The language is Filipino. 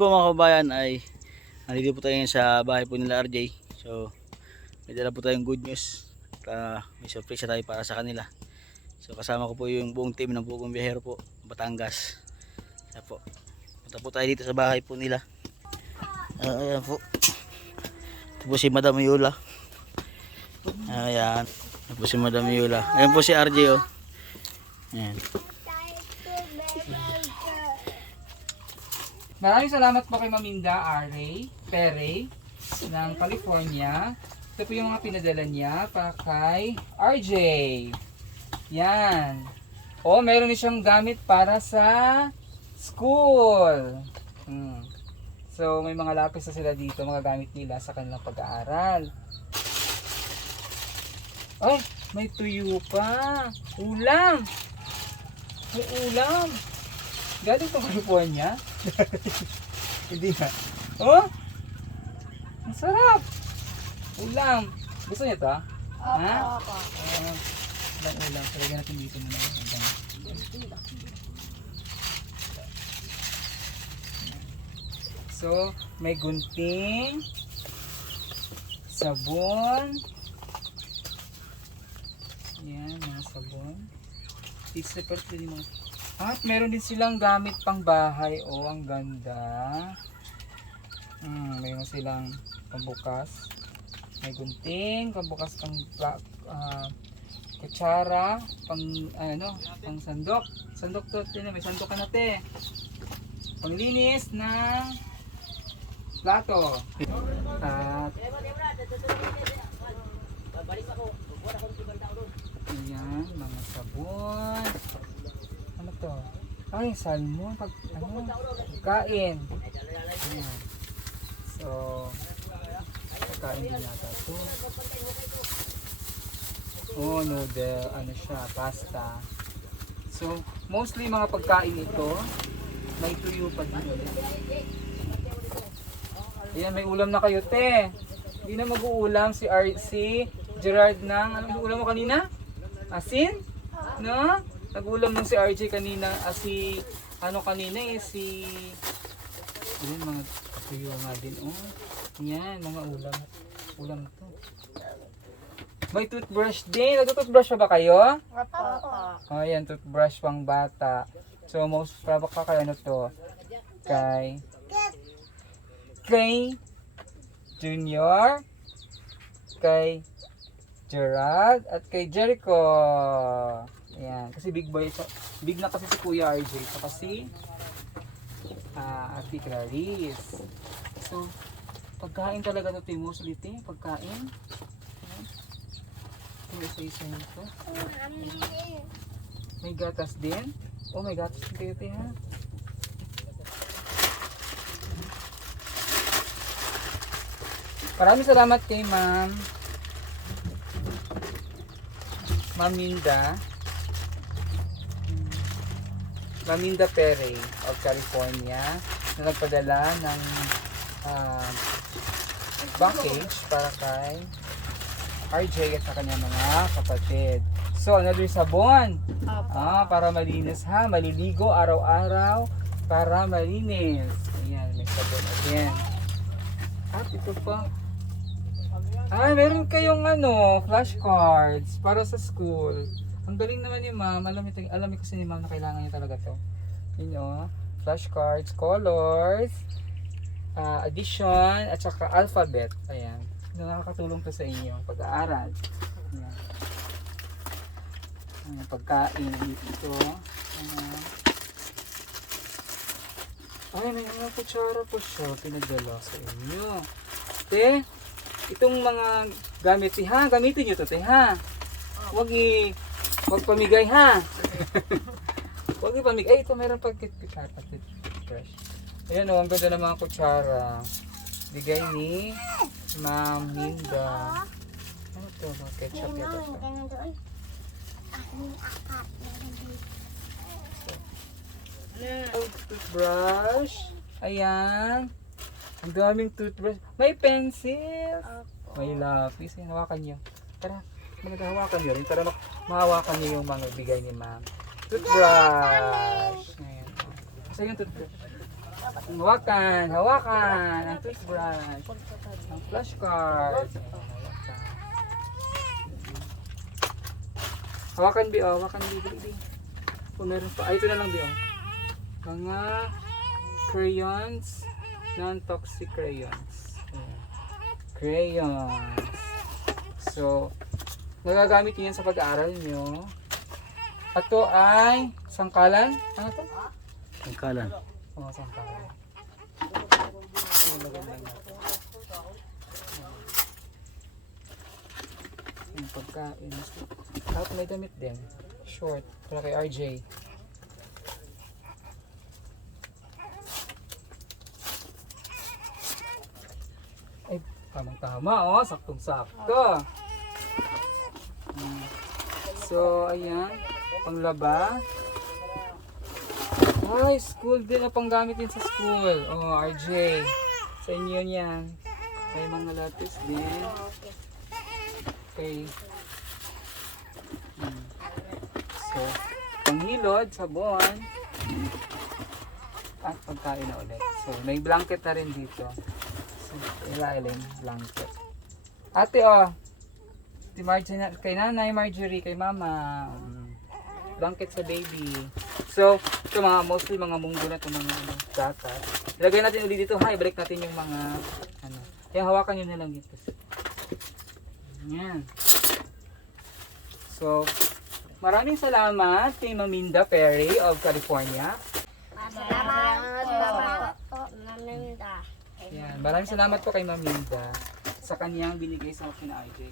po mga kabayan ay nandito po tayo ngayon sa bahay po nila RJ. So may dala po tayong good news. May surprise tayo para sa kanila. So kasama ko po yung buong team ng Bugong Biyahero po, Batangas. Ayan po. Punta po tayo dito sa bahay po nila. Ayan po. Ito po si Madam Yula. Ayan. Ito po si Madam Yula. Ayan po si RJ oh. Ayan. Maraming salamat po kay Maminda Pere ng California. Ito po yung mga pinadala niya para kay RJ. Yan. O, meron siyang gamit para sa school. So, may mga lapis na sila dito, mga gamit nila sa kanilang pag-aaral. Ay, may tuyo pa. Ulam. May ulam. Galing pa California? Hindi na. Oh! Ang sarap! Ulam! Gusto niyo to? Ha? Ilang ulam. Talagyan natin dito muna. So, may gunting, sabon. Yan, mga sabon. Separate din mga. At meron din silang gamit pang bahay. Oh, ang ganda. Meron silang pambukas. May gunting, pambukas pang kutsara, pang pang sandok. Sandok to, may sandok ka na te. Panglinis ng plato. At ayan, mga sabon. Ano to? Ay, salmon. Kain. Ayan. So, pagkain din yata ito. Oh, noodle. Ano siya? Pasta. So, mostly mga pagkain ito, may tuyo pa din. Ayan, may ulam na kayo, te. Hindi na mag-uulam si Gerard ng, ano ulam mo kanina? Asin? No? Nag-ulam nung si RJ kanina, yun, mga tuyo nga din, oh. Yan, mga ulam to. May toothbrush din. Nag-toothbrush pa ba kayo? Oh, yan, toothbrush pang bata. So, most probably ka kayo ano to? Kay Junior, kay Gerard, at kay Jericho. Ayan, kasi big na kasi si Kuya RJ, saka si Ate Clarice. So, pagkain talaga ito, mostly pagkain. Isa-isa nito. May gatas din. Oh, may gatas din kayo, ha? Maraming salamat kay Maminda Pere of California na nagpadala ng package para kay RJ at sa kanyang mga kapatid. So, another sabon. Para malinis ha. Maliligo araw-araw para malinis. Ayan, may sabon again. At ito pa. Meron kayong flashcards para sa school. Ang galing naman ni ma'am. Alam kasi ni ma'am na kailangan niya talaga to. Yun flashcards, colors, addition, at saka alphabet. Ayan. Nakakatulong to sa inyo pag-aaral. Ayan. Pagkain dito. May mga kutsara po siya. Pinadala sa inyo. Te, itong mga gamit gamitin nyo to, te, ha? Huwag pamigay, ha? Huwag ipamigay. Ito, meron pag-kutsara. Ayan ang ganda ng mga kutsara. Bigay ni Maminda. Ano to? Mga ketchup yata siya. Toothbrush. Ayan. Ang daming toothbrush. May pencil. May lapis. Ayan, hawakan nyo. Tara, hawakan nyo rin. Tara, mahawakan nyo yung mga bigay ni ma'am. Toothbrush. Ayan. Kasi yung toothbrush. Hawakan, hawakan. Ang toothbrush. Ang flashcard. Hawakan, Bi. Oh. Hawakan, Bi. Kung meron pa. Ay, ito na lang, Bi. Oh. Mga crayons. Non-toxic crayons. Ayan. Crayons. So, nagagamit niyo yan sa pag-aaral nyo. Ito ay sangkalan. Ano to? Tangkalan. Oo, sangkalan. Ilagay lang natin. Yung pagkain. At may damit din. Short. Para kay RJ. Ay, tamang-tama. Oh, saktong-sakto. So, ayan. Panglaba. Ay, school din na panggamit din sa school. Oh, RJ. Sa inyo yan. May mga lapis din. Okay. So, panghilod, sabon. At pagkain na ulit. So, may blanket na rin dito. So, ilalim, blanket. Ate, oh. Si Marjorie, kay nanay, Marjorie, kay mama. Blanket sa baby. So, ito mga, mostly mga munggo na ito, mga gatas. Ilagay natin ulit dito, ha, ibalik natin yung mga, ano. Kaya hawakan nyo na lang dito. Yan. So, maraming salamat kay Maminda Perry of California. Salamat po, Maminda. Yan. Maraming salamat po kay Maminda sa kanyang binigay sa akin na RJ.